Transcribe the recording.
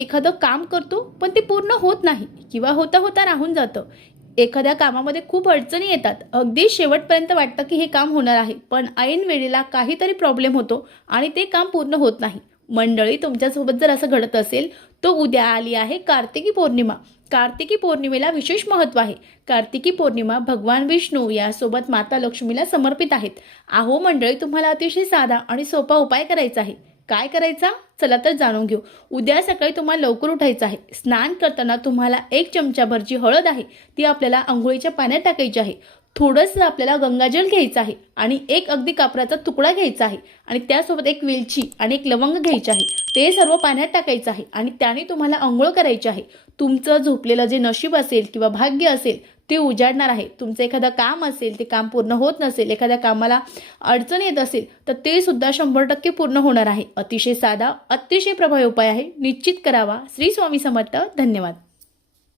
एखादं काम करतो पण ते पूर्ण होत नाही किंवा होता होता राहून जातं. एखाद्या कामामध्ये खूप अडचणी येतात. अगदी शेवटपर्यंत वाटतं की हे काम होणार आहे पण ऐन वेळेला काहीतरी प्रॉब्लेम होतो आणि ते काम पूर्ण होत नाही. मंडळी तुमच्यासोबत जर असं घडत असेल तो उद्या आली आहे कार्तिकी पौर्णिमा. कार्तिकी पौर्णिमेला विशेष महत्त्व आहे. कार्तिकी पौर्णिमा भगवान विष्णू यासोबत माता लक्ष्मीला समर्पित आहेत. आहो मंडळी तुम्हाला अतिशय साधा आणि सोपा उपाय करायचा आहे. काय करायचा? चला तर जाणून घेऊ. उद्या सकाळी तुम्हाला लवकर उठायचं आहे. स्नान करताना तुम्हाला एक चमचाभरची हळद आहे ती आपल्याला आंघोळीच्या पाण्यात टाकायची आहे. थोडंसं आपल्याला गंगाजल घ्यायचं आहे आणि एक अगदी कापराचा तुकडा घ्यायचा आहे आणि त्यासोबत एक वेलची आणि एक लवंग घ्यायची आहे. ते सर्व पाण्यात टाकायचं आहे आणि त्याने तुम्हाला आंघोळ करायची आहे. तुमचं झोपलेलं जे नशीब असेल किंवा भाग्य असेल ते उजाडणार आहे. तुमचं एखादं काम असेल ते काम पूर्ण होत नसेल एखाद्या कामाला अडचण येत असेल तर ते सुद्धा शंभर टक्के पूर्ण होणार आहे. अतिशय साधा अतिशय प्रभावी उपाय आहे. निश्चित करावा. श्री स्वामी समर्थ. धन्यवाद.